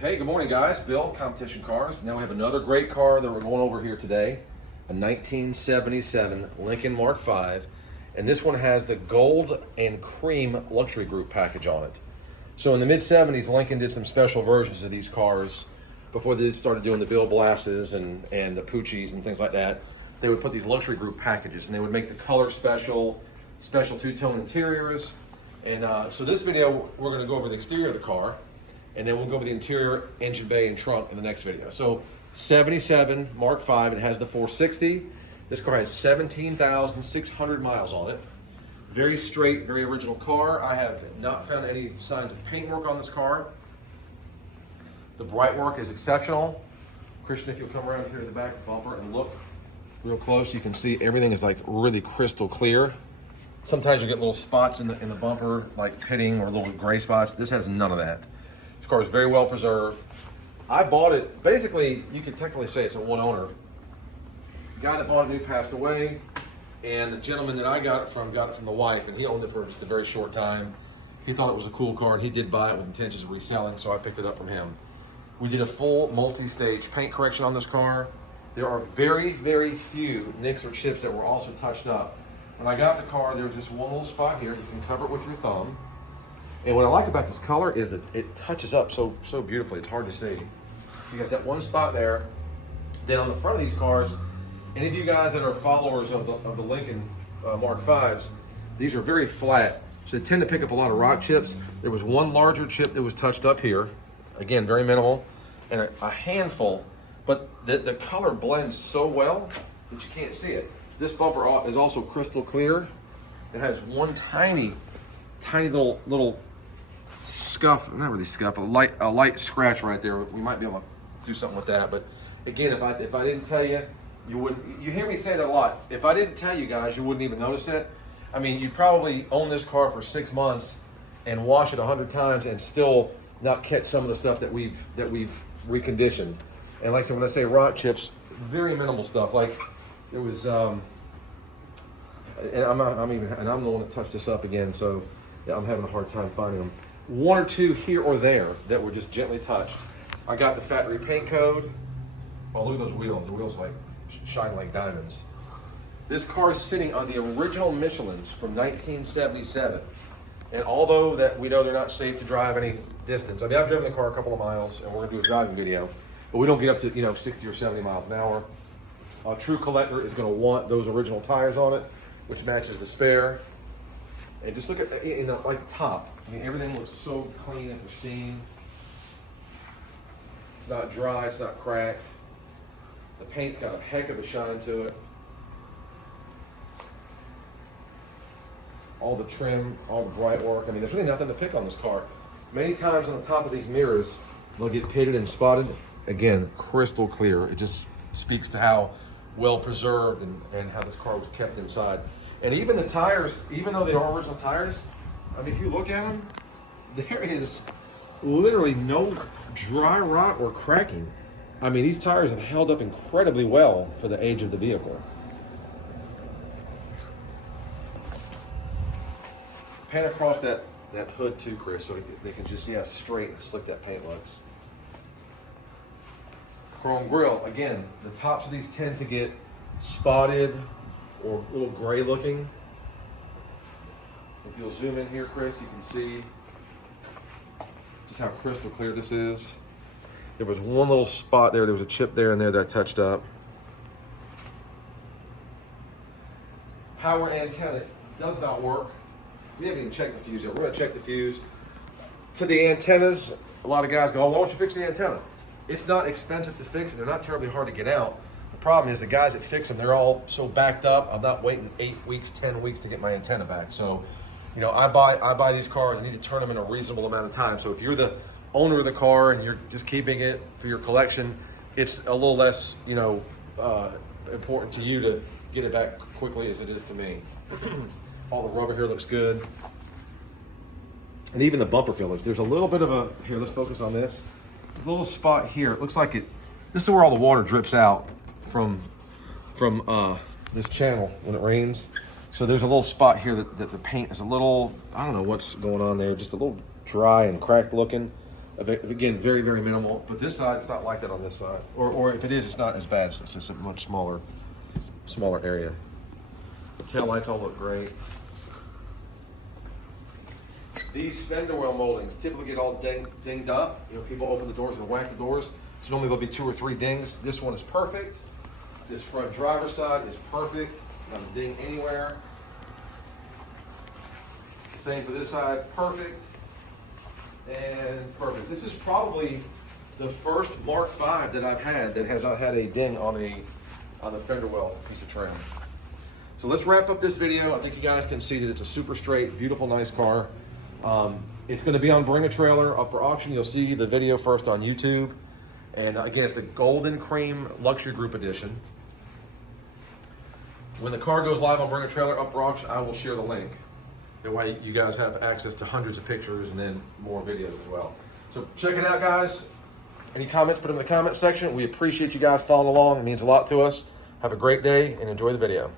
Hey, good morning guys. Bill, Competition Cars. Now we have another great car that we're going over here today. A 1977 Lincoln Mark V. And this one has the gold and cream luxury group package on it. So in the mid-70s, Lincoln did some special versions of these cars before they started doing the Bill Blasses and the Pucci's and things like that. They would put these luxury group packages and they would make the color special two-tone interiors. And so this video, we're going to go over the exterior of the car, and then we'll go over the interior, engine bay, and trunk in the next video. So 77 Mark V, it has the 460. This car has 17,600 miles on it. Very straight, very original car. I have not found any signs of paint work on this car. The bright work is exceptional. Christian, if you'll come around here to the back bumper and look real close, you can see everything is like really crystal clear. Sometimes you get little spots in the bumper, like pitting or little gray spots. This has none of that. This car is very well preserved. I bought it, basically, you could technically say it's a one owner. The guy that bought it new passed away, and the gentleman that I got it from the wife, and he owned it for just a very short time. He thought it was a cool car, and he did buy it with intentions of reselling, so I picked it up from him. We did a full multi-stage paint correction on this car. There are very, very few nicks or chips that were also touched up. When I got the car, there was just one little spot here. You can cover it with your thumb. And what I like about this color is that it touches up so beautifully. It's hard to see. You got that one spot there. Then on the front of these cars, any of you guys that are followers of the Lincoln Mark V's, these are very flat. So they tend to pick up a lot of rock chips. There was one larger chip that was touched up here. Again, very minimal. And a handful, but the color blends so well that you can't see it. This bumper is also crystal clear. It has one tiny little scuff, not really scuff, a light scratch right there. We might be able to do something with that. But again, if I didn't tell you, you wouldn't. You hear me say that a lot. If I didn't tell you guys, you wouldn't even notice it. I mean, you'd probably own this car for 6 months and wash it 100 times and still not catch some of the stuff that we've reconditioned. And like I said, when I say rock chips, very minimal stuff. Like it was, and I'm the one that touched this up again, so yeah, I'm having a hard time finding them. One or two here or there that were just gently touched. I got the factory paint code. Oh, look at those wheels. The wheels like shine like diamonds. This car is sitting on the original Michelins from 1977. And although that we know they're not safe to drive any distance, I mean, I've driven the car a couple of miles, and we're gonna do a driving video, but we don't get up to 60 or 70 miles an hour. A true collector is gonna want those original tires on it, which matches the spare. And just look at like the top. I mean, everything looks so clean and pristine. It's not dry, it's not cracked. The paint's got a heck of a shine to it. All the trim, all the bright work. I mean, there's really nothing to pick on this car. Many times on the top of these mirrors, they'll get pitted and spotted. Again, crystal clear. It just speaks to how well preserved and how this car was kept inside. And even the tires, even though they are original tires, I mean, if you look at them, there is literally no dry rot or cracking. I mean, these tires have held up incredibly well for the age of the vehicle. Pan across that hood too, Chris, so they can just see how straight and slick that paint looks. Chrome grille, again, the tops of these tend to get spotted or a little gray looking. If you'll zoom in here, Chris, you can see just how crystal clear this is. There was one little spot there, there was a chip there and there that I touched up. Power antenna does not work. We haven't even checked the fuse yet. We're gonna check the fuse. To the antennas, a lot of guys go, oh, why don't you fix the antenna? It's not expensive to fix, and they're not terribly hard to get out. The problem is the guys that fix them, they're all so backed up. I'm not waiting 8 weeks, 10 weeks to get my antenna back. So, I buy these cars, I need to turn them in a reasonable amount of time. So if you're the owner of the car and you're just keeping it for your collection, it's a little less, important to you to get it back quickly as it is to me. All the rubber here looks good. And even the bumper fillers, there's a little bit of a, here, let's focus on this. A little spot here, it looks like this is where all the water drips out from this channel when it rains. So there's a little spot here that the paint is a little, I don't know what's going on there, just a little dry and cracked looking. Again, very, very minimal. But this side, it's not like that on this side. Or if it is, it's not as bad. It's just a much smaller area. The tail lights all look great. These fender well moldings typically get all dinged up. You know, people open the doors and whack the doors. So normally there'll be 2 or 3 dings. This one is perfect. This front driver's side is perfect. Not a ding anywhere. Same for this side, perfect. And perfect. This is probably the first Mark V that I've had that has not had a ding on the fender well piece of trim. So let's wrap up this video. I think you guys can see that it's a super straight, beautiful, nice car. It's going to be on Bring a Trailer up for auction. You'll see the video first on YouTube. And again, it's the Golden Cream Luxury Group Edition. When the car goes live on Bring a Trailer up for auction, I will share the link. That way you guys have access to hundreds of pictures and then more videos as well. So check it out, guys. Any comments, put them in the comment section. We appreciate you guys following along. It means a lot to us. Have a great day and enjoy the video.